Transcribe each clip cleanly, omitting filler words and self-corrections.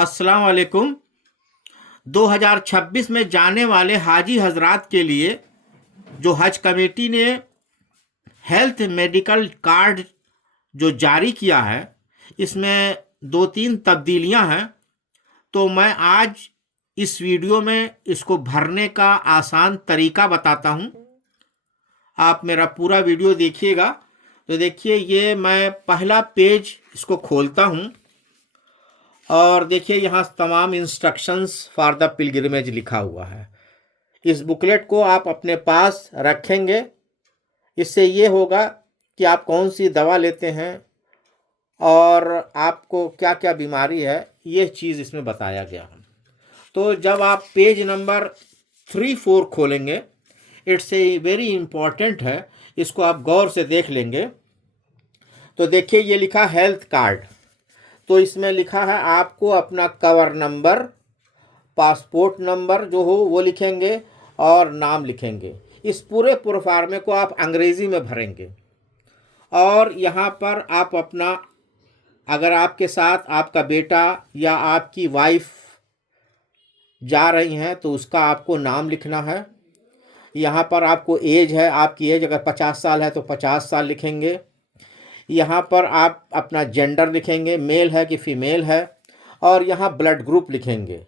अस्सलाम वालेकुम। 2026 में जाने वाले हाजी हजरात के लिए जो हज कमेटी ने हेल्थ मेडिकल कार्ड जो जारी किया है, इसमें दो तीन तब्दीलियां हैं। तो मैं आज इस वीडियो में इसको भरने का आसान तरीका बताता हूं। आप मेरा पूरा वीडियो देखिएगा। तो देखिए, ये मैं पहला पेज इसको खोलता हूं और देखिए यहाँ तमाम इंस्ट्रक्शंस फॉर द पिलग्रिमेज लिखा हुआ है। इस बुकलेट को आप अपने पास रखेंगे। इससे ये होगा कि आप कौन सी दवा लेते हैं और आपको क्या क्या बीमारी है, ये चीज़ इसमें बताया गया है। तो जब आप पेज नंबर 3-4 खोलेंगे, इट्स ए वेरी इम्पॉर्टेंट है, इसको आप गौर से देख लेंगे। तो देखिए, ये लिखा हेल्थ कार्ड। तो इसमें लिखा है आपको अपना कवर नंबर, पासपोर्ट नंबर जो हो वो लिखेंगे और नाम लिखेंगे। इस पूरे प्रोफार्मे को आप अंग्रेज़ी में भरेंगे और यहाँ पर आप अपना, अगर आपके साथ आपका बेटा या आपकी वाइफ जा रही हैं तो उसका आपको नाम लिखना है। यहाँ पर आपको एज है, आपकी एज अगर 50 साल है तो 50 साल लिखेंगे। यहाँ पर आप अपना जेंडर लिखेंगे, मेल है कि फीमेल है, और यहाँ ब्लड ग्रुप लिखेंगे।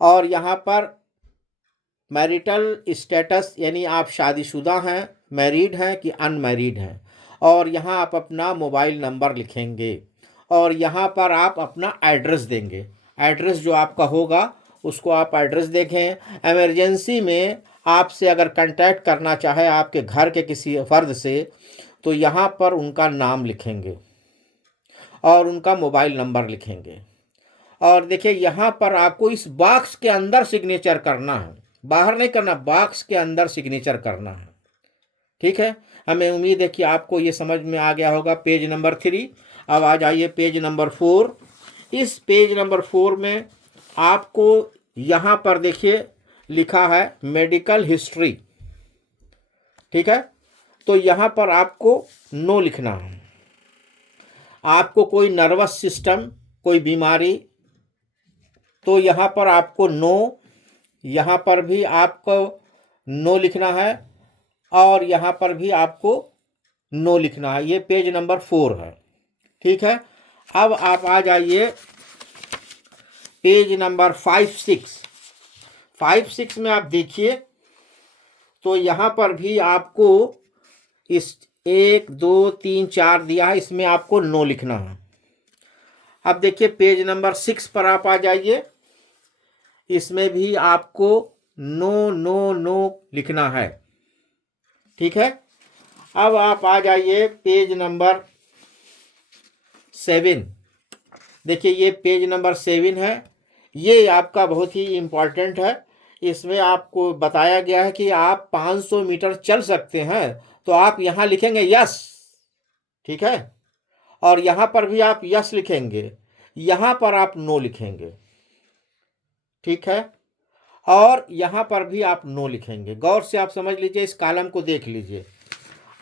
और यहाँ पर मैरिटल स्टेटस, यानी आप शादीशुदा हैं, मैरिड हैं कि अनमैरिड हैं, और यहाँ आप अपना मोबाइल नंबर लिखेंगे। और यहाँ पर आप अपना एड्रेस देंगे। एड्रेस जो आपका होगा उसको आप एड्रेस देखें। इमरजेंसी में आपसे अगर कांटेक्ट करना चाहे आपके घर के किसी फ़र्द से, तो यहाँ पर उनका नाम लिखेंगे और उनका मोबाइल नंबर लिखेंगे। और देखिए, यहाँ पर आपको इस बॉक्स के अंदर सिग्नेचर करना है, बाहर नहीं करना, बॉक्स के अंदर सिग्नेचर करना है। ठीक है, हमें उम्मीद है कि आपको ये समझ में आ गया होगा। Page number 3। अब आ जाइए पेज नंबर 4। इस पेज नंबर 4 में आपको यहाँ पर देखिए लिखा है मेडिकल हिस्ट्री। ठीक है, तो यहाँ पर आपको नो लिखना है। आपको कोई नर्वस सिस्टम, कोई बीमारी, तो यहाँ पर आपको नो, यहाँ पर भी आपको नो लिखना है और यहाँ पर भी आपको नो लिखना है। ये पेज नंबर 4 है। ठीक है, अब आप आ जाइए पेज नंबर 5-6। 5-6 में आप देखिए, तो यहाँ पर भी आपको इस 1 2 3 4 दिया है, इसमें आपको नो लिखना है। अब देखिए पेज नंबर 6 पर आप आ जाइए, इसमें भी आपको नो नो नो लिखना है। ठीक है, अब आप आ जाइए पेज नंबर 7। देखिए, ये पेज नंबर 7 है। ये आपका बहुत ही इम्पॉर्टेंट है। इसमें आपको बताया गया है कि आप 500 मीटर चल सकते हैं, तो आप यहाँ लिखेंगे यस। ठीक है, और यहाँ पर भी आप यस लिखेंगे, यहाँ पर आप नो लिखेंगे। ठीक है, और यहाँ पर भी आप नो लिखेंगे। गौर से आप समझ लीजिए, इस कॉलम को देख लीजिए।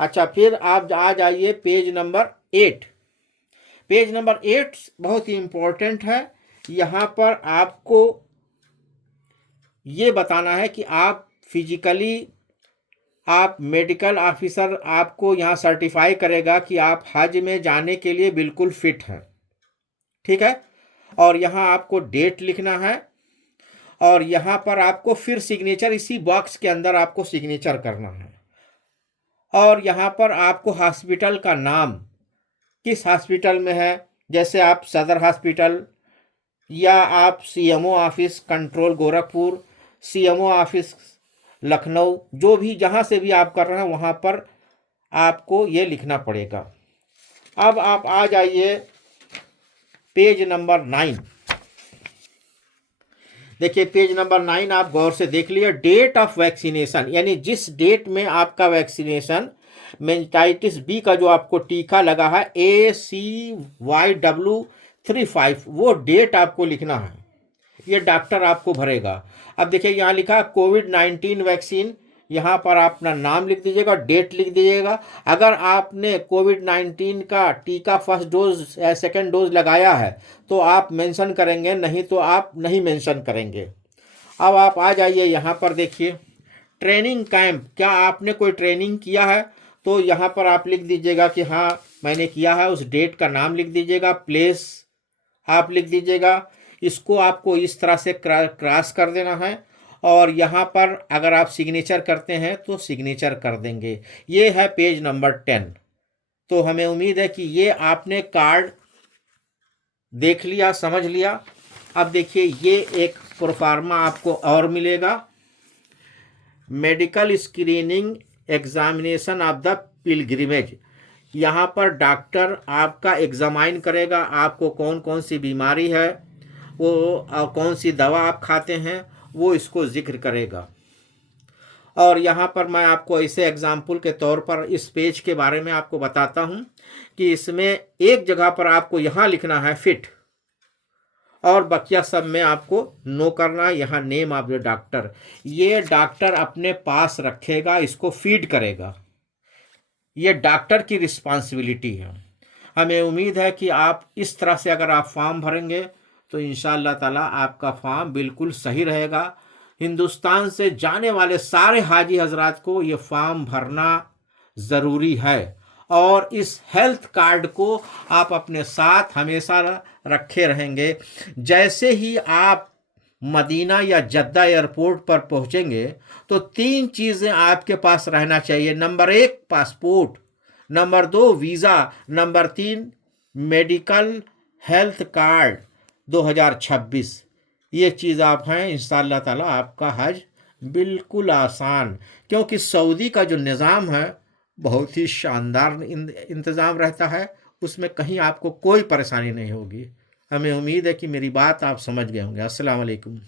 अच्छा, फिर आप आ जाइए पेज नंबर 8। पेज नंबर 8 बहुत ही इम्पोर्टेंट है। यहाँ पर आपको ये बताना है कि आप फिजिकली, आप मेडिकल ऑफिसर आपको यहाँ सर्टिफाई करेगा कि आप हज में जाने के लिए बिल्कुल फिट हैं। ठीक है, और यहाँ आपको डेट लिखना है और यहाँ पर आपको फिर सिग्नेचर, इसी बॉक्स के अंदर आपको सिग्नेचर करना है। और यहाँ पर आपको हॉस्पिटल का नाम, किस हॉस्पिटल में है, जैसे आप सदर हॉस्पिटल या आप CMO office control Gorakhpur, CMO office Lucknow, जो भी जहाँ से भी आप कर रहे हैं वहाँ पर आपको ये लिखना पड़ेगा। अब आप आ जाइए पेज नंबर 9। देखिए पेज नंबर 9 आप गौर से देख लीजिए। डेट ऑफ वैक्सीनेशन, यानी जिस डेट में आपका वैक्सीनेशन मेनिंजाइटिस बी का जो आपको टीका लगा है ACYW35, वो डेट आपको लिखना है। ये डॉक्टर आपको भरेगा। अब देखिए यहाँ लिखा कोविड-19 वैक्सीन यहाँ पर अपना नाम लिख दीजिएगा, डेट लिख दीजिएगा। अगर आपने कोविड-19 का टीका फर्स्ट डोज या सेकेंड डोज लगाया है तो आप मेंशन करेंगे, नहीं तो आप नहीं मेंशन करेंगे। अब आप आ जाइए यहाँ पर, देखिए ट्रेनिंग कैंप, क्या आपने कोई ट्रेनिंग किया है? तो यहाँ पर आप लिख दीजिएगा कि हाँ मैंने किया है, उस डेट का नाम लिख दीजिएगा, प्लेस आप लिख दीजिएगा। इसको आपको इस तरह से क्रॉस कर देना है और यहाँ पर अगर आप सिग्नेचर करते हैं तो सिग्नेचर कर देंगे। ये है पेज नंबर 10। तो हमें उम्मीद है कि ये आपने कार्ड देख लिया, समझ लिया। अब देखिए ये एक प्रोफार्मा आपको और मिलेगा, medical screening examination of the pilgrimage. यहाँ पर डॉक्टर आपका एग्जामाइन करेगा, आपको कौन कौन सी बीमारी है, वो कौन सी दवा आप खाते हैं, वो इसको जिक्र करेगा। और यहाँ पर मैं आपको ऐसे एग्जाम्पल के तौर पर इस पेज के बारे में आपको बताता हूँ कि इसमें एक जगह पर आपको यहाँ लिखना है फिट, और बकिया सब में आपको नो करना है। यहाँ नेम ऑफ द डॉक्टर, ये डॉक्टर अपने पास रखेगा, इसको फीड करेगा, ये डॉक्टर की रिस्पॉन्सिबिलिटी है। हमें उम्मीद है कि आप इस तरह से अगर आप फॉर्म भरेंगे तो इंशाअल्लाह ताला आपका फॉर्म बिल्कुल सही रहेगा। हिंदुस्तान से जाने वाले सारे हाजी हजरात को ये फॉर्म भरना ज़रूरी है, और इस हेल्थ कार्ड को आप अपने साथ हमेशा रखे रहेंगे। जैसे ही आप मदीना या जद्दा एयरपोर्ट पर पहुंचेंगे तो 3 चीज़ें आपके पास रहना चाहिए। Number 1 passport, number 2 visa, number 3 medical health card 2026। ये चीज़ आप हैं, इंशाअल्लाह ताला आपका हज बिल्कुल आसान, क्योंकि सऊदी का जो निज़ाम है बहुत ही शानदार इंतज़ाम रहता है, उसमें कहीं आपको कोई परेशानी नहीं होगी। हमें उम्मीद है कि मेरी बात आप समझ गए होंगे। अस्सलाम वालेकुम।